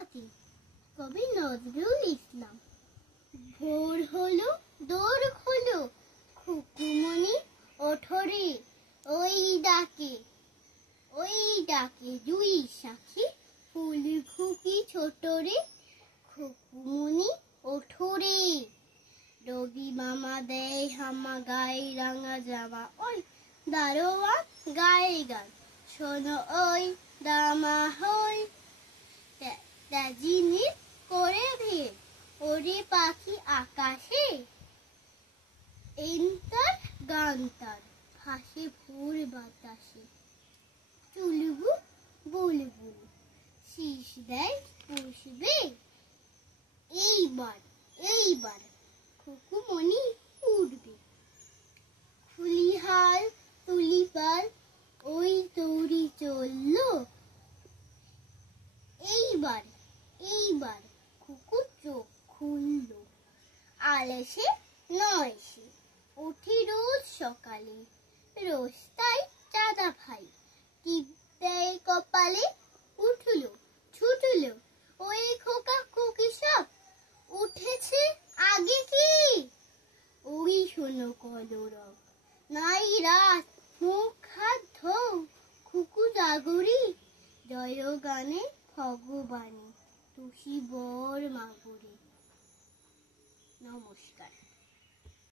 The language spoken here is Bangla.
কবি নজরুল ইসলাম। ভোর হলো, দৌড় হলো, খুকুমনি ওঠরে, ওই ডাকে জুই সাক্ষী, ফুল খুকি ছোটরে, খুকুমনি ওঠরে। রবি মামা দেয় হামা, গায়ে রাঙা জামা, ওই দারোয়ান গায়ে গান, শোনো ওই দামা হই, দাজিনী করে ভিড়, ওরে পাখি আকাশে, এনতার গানতার ভাসে ভোর বাতাসে। চুলবু বুলবুল শীষ দেয় পুষবে, এইবার খুকুমনি উঠবে। খুলিহাল তুলিপাল ওই তৈরি চললো, এইবার খুকু চোখ খুললো। আলেসে নয়সে উঠি রোজ সকালে, রোজ তাই চাঁদা ভাই টিপ দেয় কপালে। উঠলো ছুটলো ওই খোকা খুকি সব, উঠেছে আগে কি ওই শোনো কলরব। নাই রাত মুখ হাত ধোও, খুকু জাগরি, জয় গানে ভগবানী, তুষি বর মাগরে। নমস্কার।